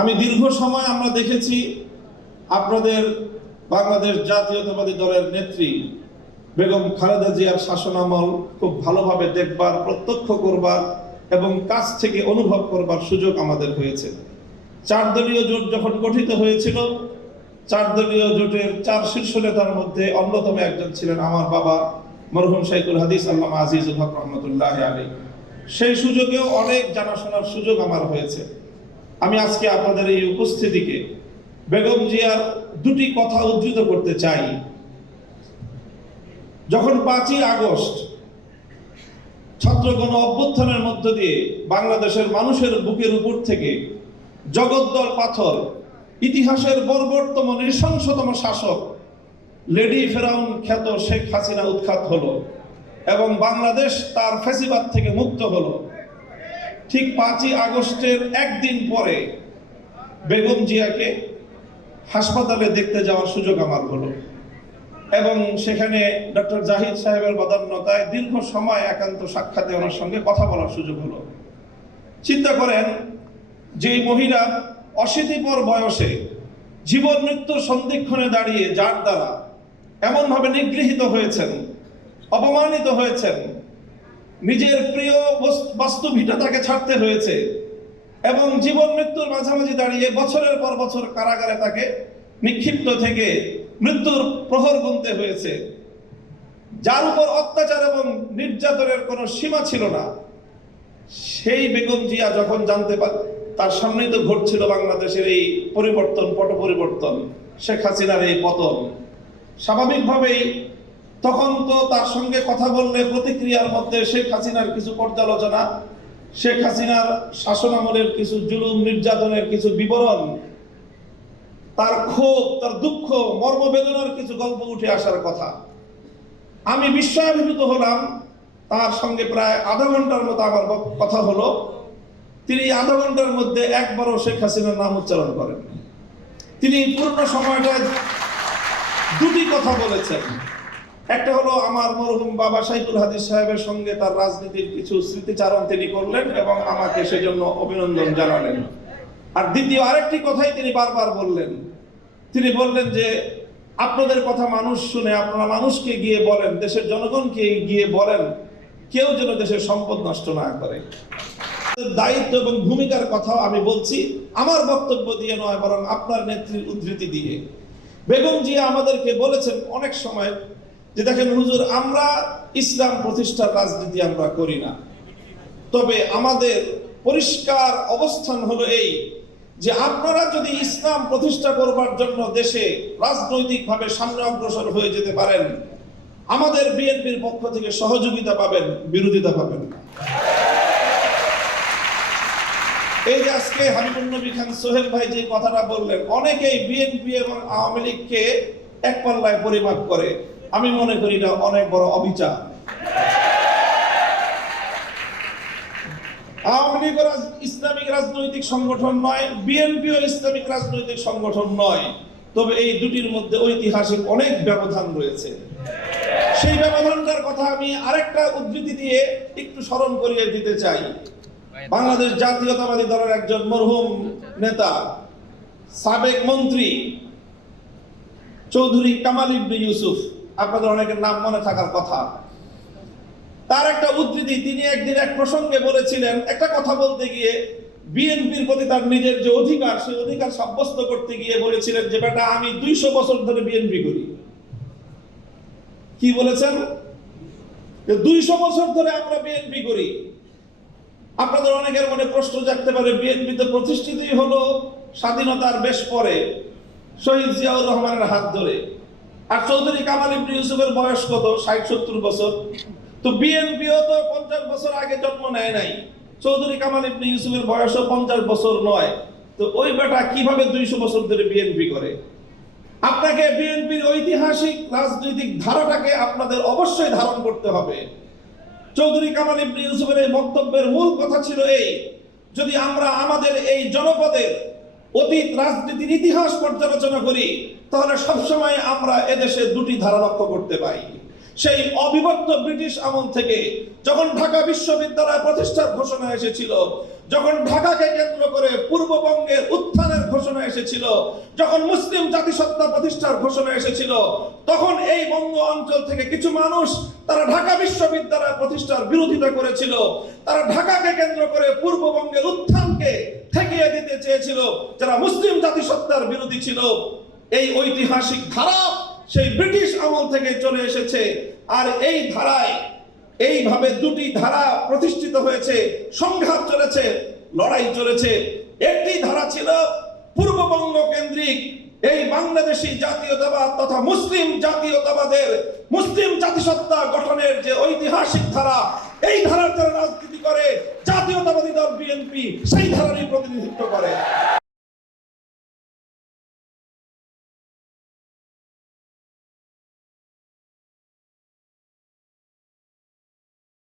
আমি দীর্ঘ সময় আমরা দেখেছি আপনাদের বাংলাদেশ জাতীয়তাবাদী দলের নেত্রী বেগম খালেদা জিয়ার শাসনামল খুব ভালোভাবে দেখবার, প্রত্যক্ষ করবার এবং কাছ থেকে অনুভব করবার সুযোগ আমাদের হয়েছে। 4 দলীয় জোট যখন গঠিত হয়েছিল, 4 দলীয় জোটের 4 শীর্ষ নেতার মধ্যে অন্যতম একজন ছিলেন আমার বাবা মরহুম শাইখুল হাদিস আল্লামা আজিজুল হক রহমতুল্লাহ আলাইহি। সেই সুযোগেও অনেক জানাশোনার সুযোগ আমার হয়েছে। আমি আজকে আপনাদের এই উপস্থিতিকে বেগম জিয়ার 2টি কথা উদ্ধৃত করতে চাই। যখন 5ই আগস্ট ছাত্র গণ অভ্যুত্থানের মধ্য দিয়ে বাংলাদেশের মানুষের বুকের উপর থেকে জগদ্দল পাথর, ইতিহাসের বর্বরতম নৃশংসতম শাসক লেডি ফেরাউন খ্যাত শেখ হাসিনা উৎখাত হলো এবং বাংলাদেশ তার ফ্যাসিবাদ থেকে মুক্ত হলো, ঠিক 5ই আগস্টের একদিন পরে বেগম জিয়াকে হাসপাতালে দেখতে যাওয়ার সুযোগ আমার হলো এবং সেখানে ডক্টর জাহিদ সাহেবের বদান্যতায় দীর্ঘ সময় একান্ত সাক্ষাতে ওনার সঙ্গে কথা বলার সুযোগ হলো। চিন্তা করেন, যে মহিলা অশীতিপর বয়সে জীবন মৃত্যুর সন্ধিক্ষণে দাঁড়িয়ে যার দ্বারা এমনভাবে নিগৃহীত হয়েছেন, অপমানিত হয়েছেন, নিজের প্রিয় বাস্তু ভিটা তাকে ছাড়তে হয়েছে এবং জীবন মৃত্যুর মাঝামাঝি দাঁড়িয়ে বছরের পর বছর কারাগারে তাকে নিক্ষিপ্ত থেকে মৃত্যুর প্রহর গুনতে হয়েছে, যার উপর অত্যাচার এবং নির্যাতনের কোনো সীমা ছিল না, সেই বেগম জিয়া যখন জানতে পারে তার সামনেই তো ঘটছিল বাংলাদেশের এই পরিবর্তন, পট পরিবর্তন, শেখ হাসিনার এই পতন, স্বাভাবিকভাবেই তখন তো তার সঙ্গে কথা বললে প্রতিক্রিয়ার মধ্যে শেখ হাসিনার কিছু পর্যালোচনা, শেখ হাসিনার শাসনামলের কিছু জুলুম নির্যাতনের কিছু বিবরণ, তার ক্ষোভ, তার দুঃখ, মর্মবেদনার কিছু গল্প উঠে আসার কথা। আমি বিস্ময়াভিভূত হলাম। তার সঙ্গে প্রায় আধা ঘন্টার মতো আমার কথা হলো। তিনি আধা ঘন্টার মধ্যে একবারও শেখ হাসিনার নাম উচ্চারণ করেন। তিনি পুরনো সময়টায় 2টি কথা বলেছেন। একটা হলো আমার মরহুম বাবা শাইখুল হাদিস সাহেবের সঙ্গে তার রাজনীতির কিছু স্মৃতিচারণ তিনি করলেন এবং আমাকে সেজন্য অভিনন্দন জানালেন। আর দ্বিতীয় আরেকটি কথাই তিনি বারবার বললেন। তিনি বললেন যে আপনাদের কথা মানুষ শুনে, আপনারা মানুষকে গিয়ে বলেন, দেশের জনগণকে গিয়ে বলেন, কেউ যেন দেশের সম্পদ নষ্ট না করে। দায়িত্ব এবং ভূমিকার কথাও আমি বলছি, আমার বক্তব্য দিয়ে নয়, বরং আপনার নেত্রীর উদ্ধৃতি দিয়ে। বেগম জিয়া আমাদেরকে বলেছেন অনেক সময় যে দেখেন হুজুর, আমরা ইসলাম প্রতিষ্ঠার রাজনীতি আমরা করি না, তবে আমাদের পরিষ্কার অবস্থান হলো এই যে আপনারা যদি ইসলাম প্রতিষ্ঠা করবার জন্য দেশে রাজনৈতিকভাবে সামনে অগ্রসর হয়ে যেতে পারেন, আমাদের বিএনপির পক্ষ থেকে সহযোগিতা পাবেন, বিরোধিতা পাবেন না। এই যে আজকে হাবিবুন নবী খান সোহেল ভাই যে কথাটা বললেন, অনেকেই বিএনপি এবং আওয়ামী লীগকে এক পাল্লায় পরিমাপ করে। আমি মনে করি এটা অনেক বড় অবিচার। আওয়ামী লীগ ইসলামিক রাজনৈতিক সংগঠন নয়, বিএনপিও ইসলামিক রাজনৈতিক সংগঠন নয়, তবে এই দুটির মধ্যে ঐতিহাসিক অনেক ব্যবধান রয়েছে। সেই ব্যবধানটার কথা আমি আরেকটা উদ্ধৃতি দিয়ে একটু স্মরণ করিয়ে দিতে চাই। বাংলাদেশ জাতীয়তাবাদী দলের একজন মরহুম নেতা, সাবেক মন্ত্রী চৌধুরী কামাল ইবনে ইউসুফ, আপনাদের অনেকের নাম মনে থাকার কথা, তার একটা উদ্ধৃতি, তিনি একদিন এক প্রসঙ্গে বলেছিলেন, একটা কথা বলতে গিয়ে বিএনপির প্রতি তার নিজের যে অধিকার, সেই অধিকার সাব্যস্ত করতে গিয়ে বলেছিলেন যে বেটা আমি 200 বছর ধরে বিএনপি করি। কি বলেছেন? 200 বছর ধরে আমরা বিএনপি করি। আপনাদের অনেকের মনে প্রশ্ন জাগতে পারে, বিএনপি তো প্রতিষ্ঠিতই হলো স্বাধীনতার বেশ পরে, শহীদ জিয়াউর রহমানের হাত ধরে, আর চৌধুরী কামাল ইবনে ইউসুফের বয়স কত? 60-70 বছর। তো বিএনপিও তো 50 বছর আগে জন্ম নেয় নাই, চৌধুরী কামাল ইবনে ইউসুফের বয়সও 50 বছর নয়। তো ওই বেটা কিভাবে 200 বছর ধরে বিএনপি করে? আপনাকে বিএনপির ঐতিহাসিক রাজনৈতিক ধারাটাকে আপনাদের অবশ্যই ধারণ করতে হবে। চৌধুরী কামাল ইবনে ইউসুফের এই বক্তব্যের মূল কথা ছিল এই, যদি আমরা আমাদের এই জনপদের অতীত রাজনীতির ইতিহাস পর্যালোচনা করি, তাহলে সবসময় আমরা এদেশে 2টি ধারা লক্ষ্য করতে পাই। সেই অবিভক্ত ব্রিটিশ আমল থেকে যখন ঢাকা বিশ্ববিদ্যালয় প্রতিষ্ঠার ঘোষণা এসেছিল, যখন ঢাকাকে কেন্দ্র করে পূর্ববঙ্গের উত্থানের ঘোষণা এসেছিল, যখন মুসলিম জাতিসত্তা প্রতিষ্ঠার ঘোষণা এসেছিল, তখন এই বঙ্গ অঞ্চল থেকে কিছু মানুষ তারা ঢাকা বিশ্ববিদ্যালয় প্রতিষ্ঠার বিরোধিতা করেছিল। তারা ঢাকাকে কেন্দ্র করে পূর্ববঙ্গের উত্থানকে ঠেকিয়ে দিতে চেয়েছিল, যারা মুসলিম জাতিসত্তার বিরোধী ছিল। এই ঐতিহাসিক ধারা সেই ব্রিটিশ আমল থেকে চলে এসেছে। আর এই ধারায় এইভাবে দুটি ধারা প্রতিষ্ঠিত হয়েছে, সংঘাত চলেছে, লড়াই চলেছে। একটি ধারা ছিল পূর্ববঙ্গ কেন্দ্রিক এই বাংলাদেশী জাতীয়তাবাদ তথা মুসলিম জাতীয়তাবাদের, মুসলিম জাতিসত্তা গঠনের যে ঐতিহাসিক ধারা, এই ধারার যারা রাজনীতি করে জাতীয়তাবাদী দল বিএনপি সেই ধারারই প্রতিনিধিত্ব করে।